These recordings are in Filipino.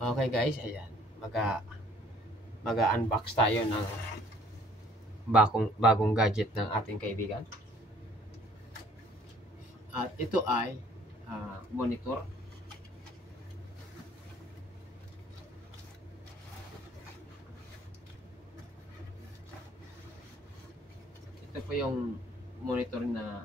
Okay guys, ayan. Mag-unbox tayo ng bagong gadget ng ating kaibigan. At ito ay monitor. Ito po yung monitor na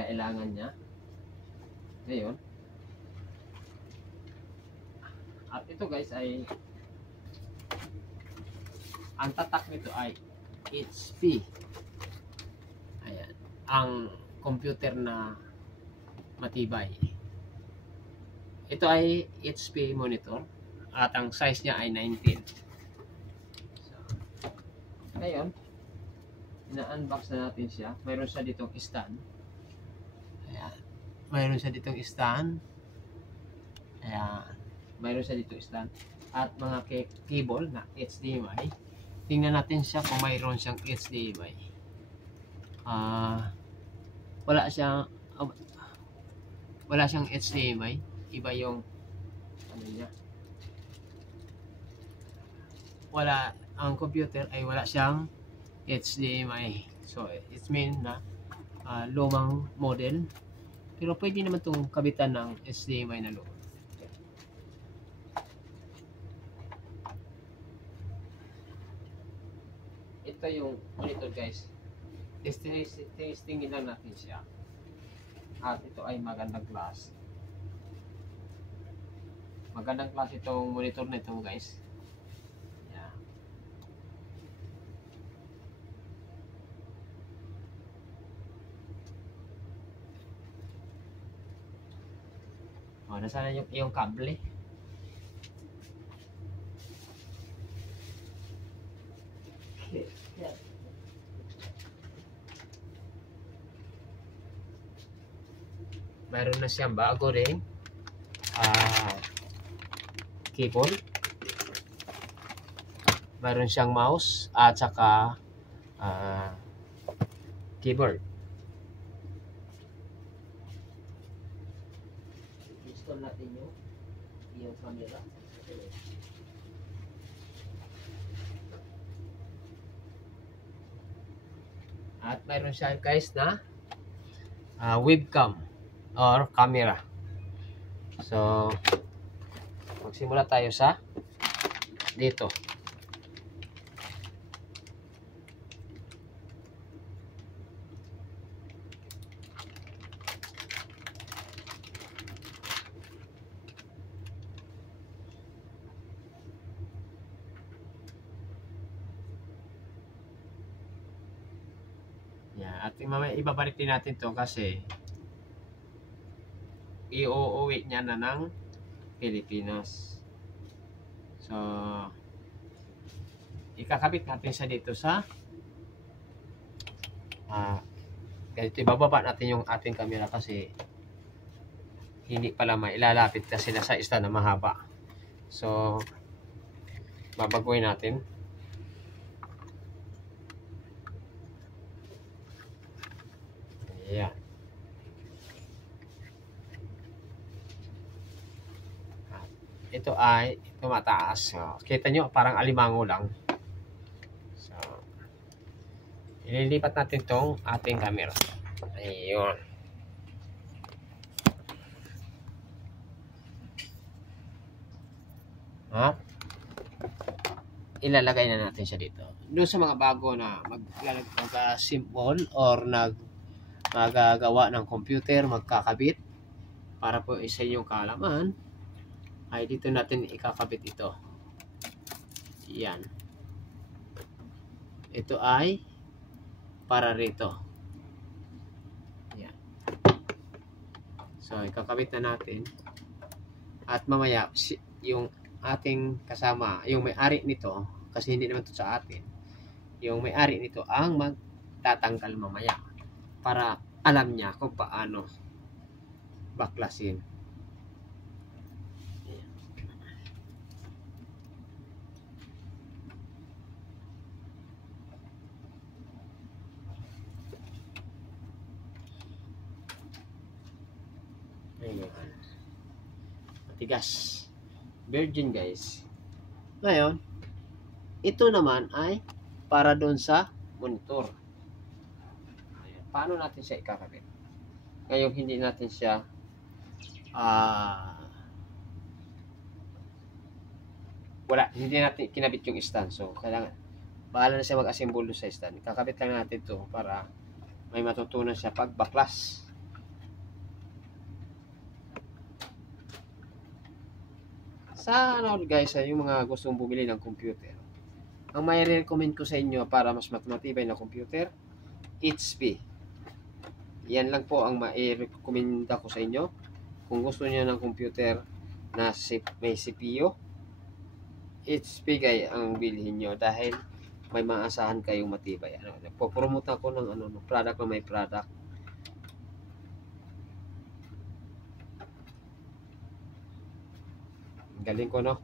kailangan niya. Ngayon. At ito guys ay ang tatak nito ay HP. Ayan. Ang computer na matibay. Ito ay HP monitor at ang size niya ay 19. So, ngayon, ina-unbox na natin siya. Mayroon siya ditong stand. Ayan. Mayroon siya ditong stand. Ayan. Mayroon siya ditong stand. At mga cable na HDMI. Tingnan natin siya kung mayroon siyang HDMI. Wala siyang HDMI. Iba yung ano niya. Ang computer ay wala siyang HDMI. So it means na lumang model. Pero pwede naman itong kabitan ng HDMI na loob. Ito yung monitor guys. Testingin lang natin siya. At ito ay magandang class. Magandang class itong monitor na ito guys. Yeah. Nasaan na yung kable? Mayroon na siyang bago rin keyboard. Mayroon siyang mouse at saka keyboard. Install natin yung camera. At mayroon siya guys na webcam or camera. So magsimula tayo sa dito. At mamaya ibabalik din natin to kasi iuuwi niya na ng Pilipinas. So ikakabit natin siya dito sa ganito, ibababa natin yung ating camera kasi hindi pala mailalapit kasi nasa stand na mahaba. So babaguhin natin. Ayan. Ito ay tumataas. So, kita nyo, parang alimango lang. So, ililipat natin tong ating camera. Ayun. Ilalagay na natin siya dito. Doon sa mga bago na mag-simple or magagawa ng computer, magkakabit para po isa yung kaalaman, ay dito natin ikakabit ito. Yan. Ito ay para rito. Yan. So ikakabit na natin. At mamaya yung ating kasama, yung may-ari nito, kasi hindi naman ito sa atin, yung may-ari nito ang magtatanggal mamaya para alam niya kung paano baklasin. Ayan. Matigas. Virgin guys. Ngayon, ito naman ay para doon sa monitor. Ayan. Paano natin siya ikakabit? Ngayon, hindi natin siya hindi natin kinabit yung stand. So, kailangan bahala na siya mag-assemble sa stand. Kakabit lang natin to para may matutunan siya pag baklas. Sa guys, yung mga gustong bumili ng computer, ang may recommend ko sa inyo para mas matibay na computer, HP. Yan lang po ang mai-recommend ko sa inyo. Kung gusto niyo ng computer na may CPU, HP guys ang bilhin nyo dahil may maasahan kayong matibay. Popromote ako ng product na may product. Galing ko, no?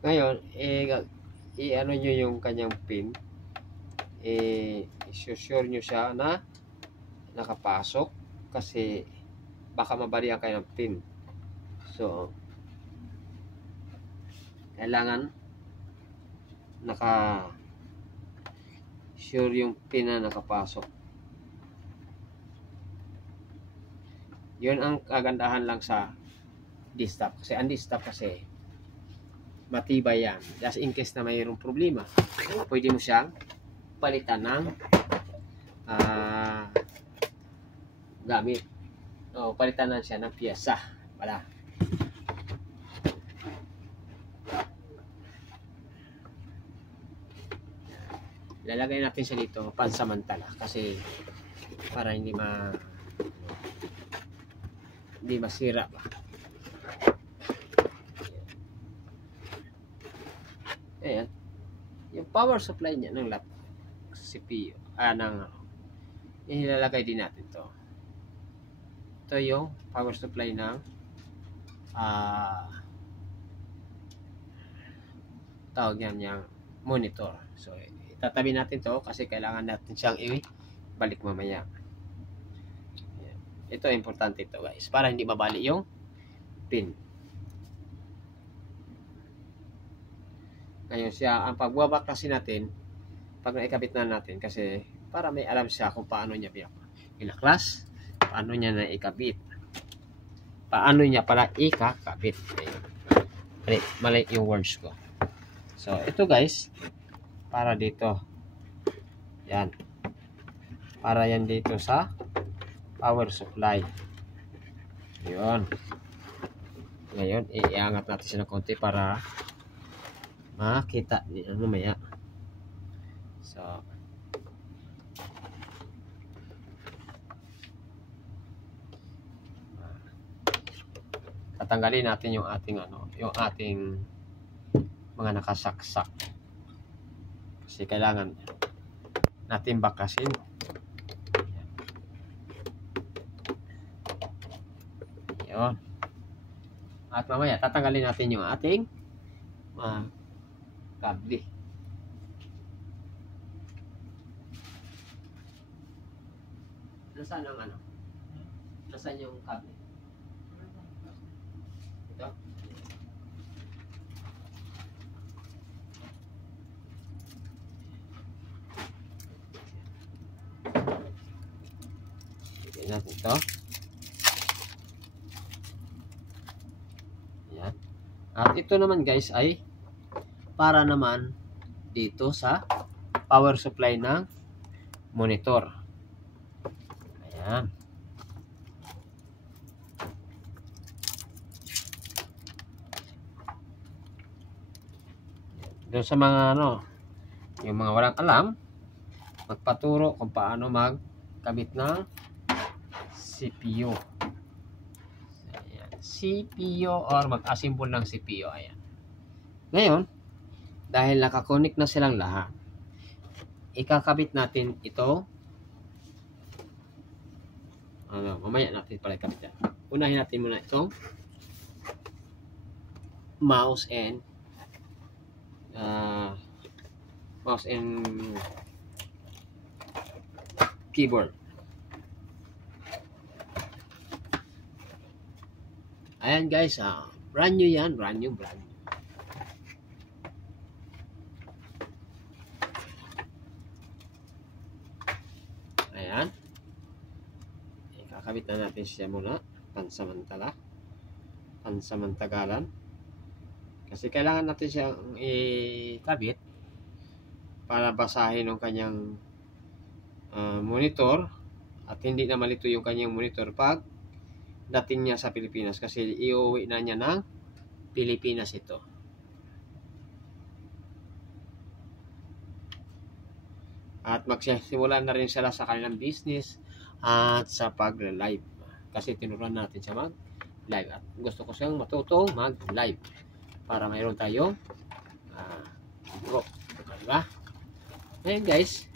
Ngayon, i-ano nyo yung kanyang pin. I-sure nyo siya na nakapasok kasi baka mabalian kayo ng pin. So, kailangan sure yung pin na nakapasok. Yun ang kagandahan lang sa desktop. Kasi ang desktop kasi matibay yan. Just in case na mayroong problema, pwede mo siyang palitan ng gamit. O, palitan na siya ng piyesa. Wala. Lalagay natin siya dito pansamantala kasi para hindi masira ba. Ayan. Yung power supply niya ng laptop, CPU, ilalagay din natin to. Ito yung power supply ng tawag yan yung monitor. So, itatabi natin to kasi kailangan natin siyang ibalik mamaya. Ayan. Ito importante ito guys para hindi mabali yung pin. Ngayon siya, ang pagbabaklasin natin pag naikabit na natin kasi para may alam siya kung paano niya binaklas, paano niya na ikabit, paano niya pala ikakabit. Mali yung words ko. So ito guys, para dito yan, para yan dito sa power supply. Yun. Ngayon iangat natin siya ng konti para makita niyo mamaya. So tatanggalin natin yung ating yung ating mga nakasaksak kasi kailangan natin baklasin. Yun. At mamaya tatanggalin natin yung ating kable. Nasaan ang nasaan yung kable? Ito? Bigyan natin ito. Ayan. At ito naman guys ay para naman dito sa power supply ng monitor. Ayan. Doon sa mga yung mga walang alam, magpaturo kung paano magkabit ng CPU. Ayan. CPU or mag-assemble ng CPU. Ayan. Ngayon, dahil nakakonect na silang lahat, ikakabit natin ito Mamaya natin pala ikabit yan. Unahin natin muna itong mouse and keyboard. Ayan guys, brand new yan, brand new. Ayan. Ikakabit na natin siya muna, pansamantagalan. Kasi kailangan natin siyang ikabit para basahin ng kanyang monitor at hindi na malito yung kanyang monitor pag dating niya sa Pilipinas, kasi iuwi na niya ng Pilipinas ito. At magsisimula na rin sila sa kanilang business at sa pag-live, kasi tinuruan natin siya mag-live at gusto ko siyang matutong mag-live para mayroon tayong group, diba? Ngayon guys,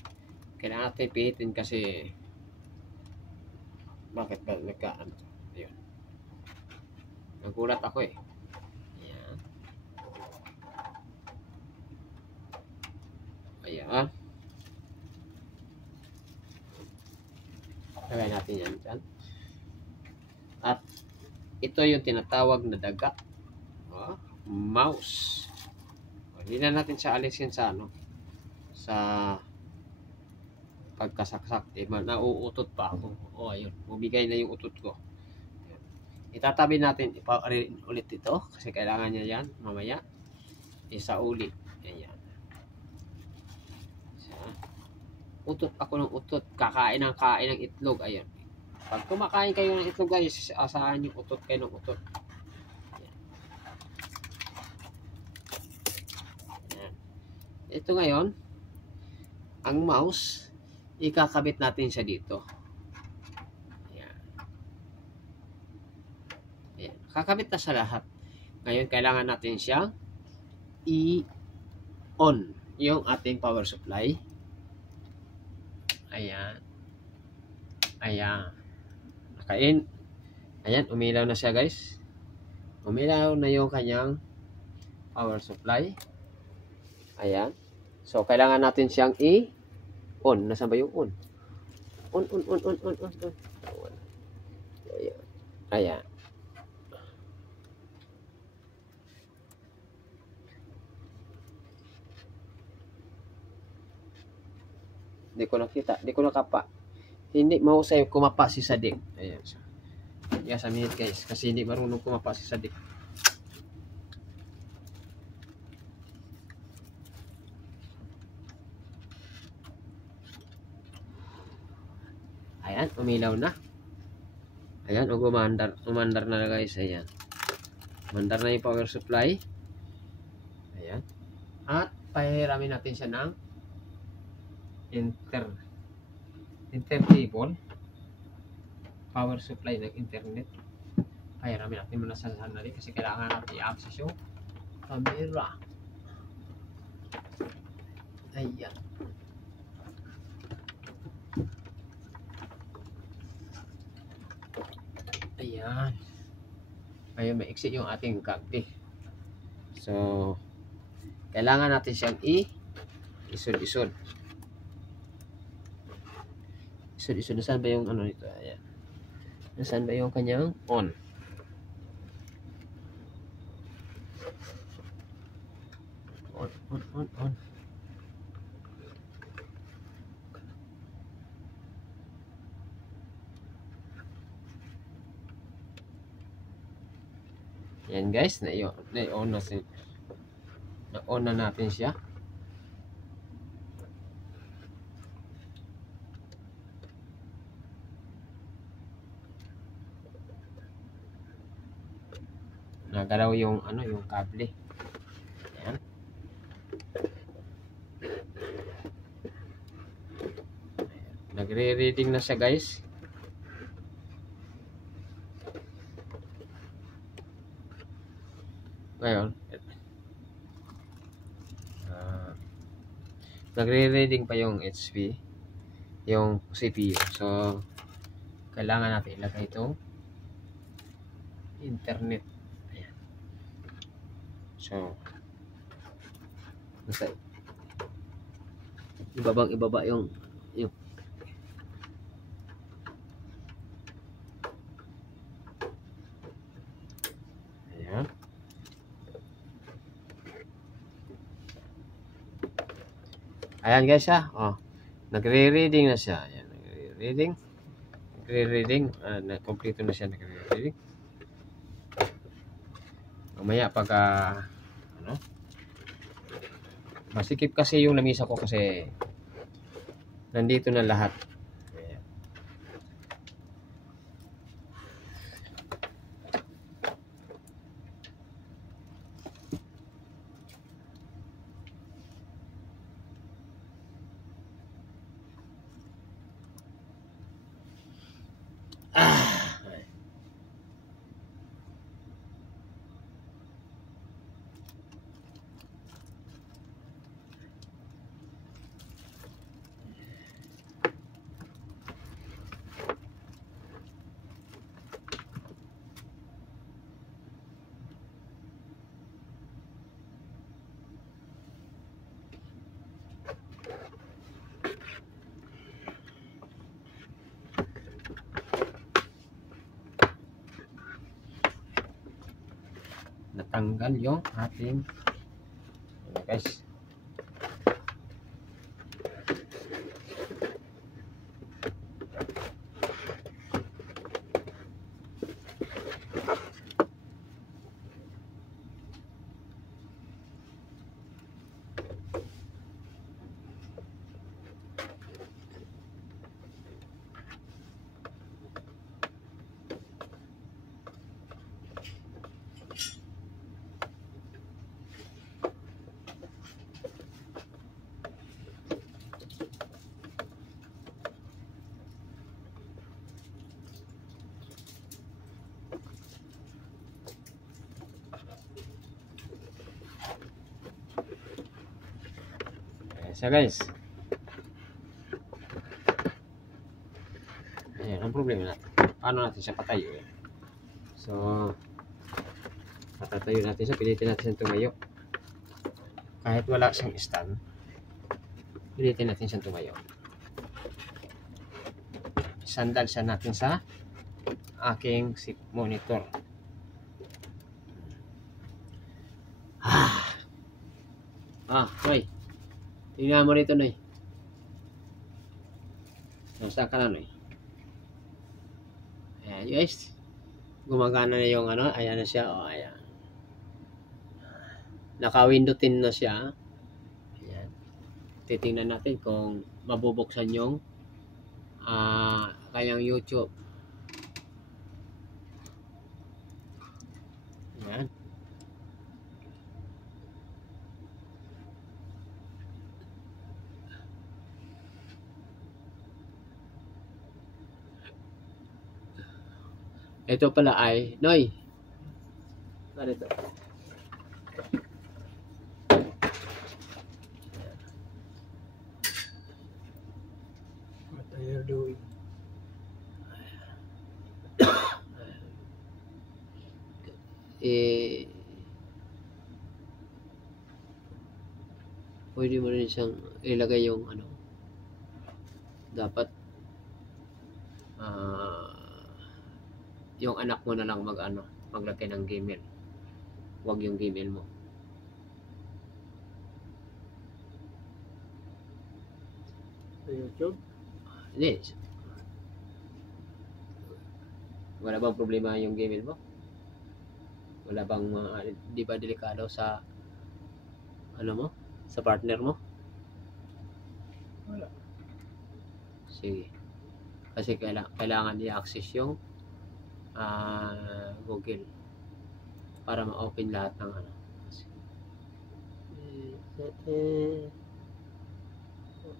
kailangan natin pihitin kasi bakit ba nagkaan? Ayun. Nagulat ako eh. Ayan. Ayan. Lagay natin yan dyan. At ito yung tinatawag na daga. Mouse. Hindi na natin siya alisin sa sa pagkasaksak. Nauutot pa ako. Ayun. Bumigay na yung utot ko. Itatabi natin ulit ito kasi kailangan niya yan mamaya isa ulit. Ayan. Utot ako ng utot, kain ng itlog. Ayan. Pag kumakain kayo ng itlog guys, asahan yung utot kayo ng utot. Ayan. Ayan. Ito ngayon ang mouse, ikakabit natin siya dito. Kakabit na sa lahat. Ngayon, kailangan natin siyang i-on yung ating power supply. Ayan. Ayan. Ayan, umilaw na siya guys. Umilaw na yung kanyang power supply. Ayan. So, kailangan natin siyang i-on. Nasaan ba yung on? On. Ayan. Ayan. Hindi ko nakita, hindi ko nakapa. Hindi mahusay kumapa si Sadik. Ayan. Yes, a minute guys, kasi hindi marunong kumapa si Sadik. Ayan, umilaw na. Ayan, umandar na guys. Ayan. Umandar na yung power supply. Ayan. At pahiramin natin siya ng intercable power supply ng internet. Pahiramin natin muna sa sandali kasi kailangan natin i-access yung camera. Ayan. Ayan. Ayan, maiksi yung ating cable. So, kailangan natin siyang isod-isod. Isod-isod. Nasaan ba yung nito? Ayan. Nasaan ba yung kanyang on? On. Yan guys, na-on na natin siya. Nagalaw yung yung kable. Ayan. Nagre-reading na siya guys. Ngayon, nagre-reading pa yung HP, yung CPU. So, kailangan natin ilagay itong internet. Ayan. So, basta ibaba yung ayan. Ayan guys ha. Oh, nagre-reading na siya. Ayan, nagre-reading. Na-complete na siya, nagre-reading. Mamaya pag ano, masikip kasi yung lamisa ko kasi nandito na lahat. Ayan. Natanggal yung ating guys. So guys, ayan ang problema natin. Paano natin siya patayo? So, patatayo natin siya. Pilitin natin siyang tumayo. Kahit wala siyang stand, pilitin natin siyang tumayo. Sandal siya natin sa aking monitor. Noy. Tingnan mo rito, Noy. Nasaan ka na, Noy? Ayan, guys. Gumagana na yung ano. Ayan na siya. O, ayan. Naka-window 10 na siya. Ayan. Titingnan natin kung mabubuksan yung kanyang YouTube. Ayan. Ito pala ay Noy. Ano ito? What are you doing? Pwede mo rin siyang ilagay yung ano. Dapat yung anak mo na lang maglagay ng Gmail. Huwag yung Gmail mo. Sa YouTube? Hindi. Wala bang problema yung Gmail mo? Wala bang di ba delikado sa ano mo? Sa partner mo? Wala. Sige. Kasi kailangan i-access yung Google para ma-open lahat ng ano.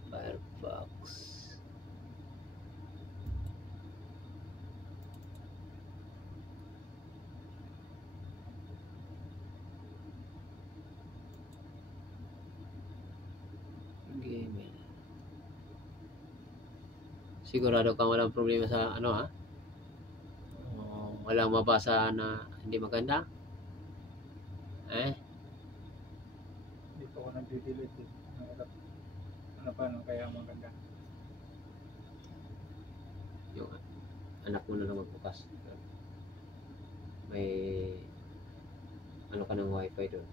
Firefox. Gmail. Sigurado kang walang problema sa ano ha? walang mabasa na hindi maganda. Hindi pa ako nag-delete eh. Ano pa, ano kaya maganda? Yung anak mo na lang magbukas. May ano ka ng wifi doon.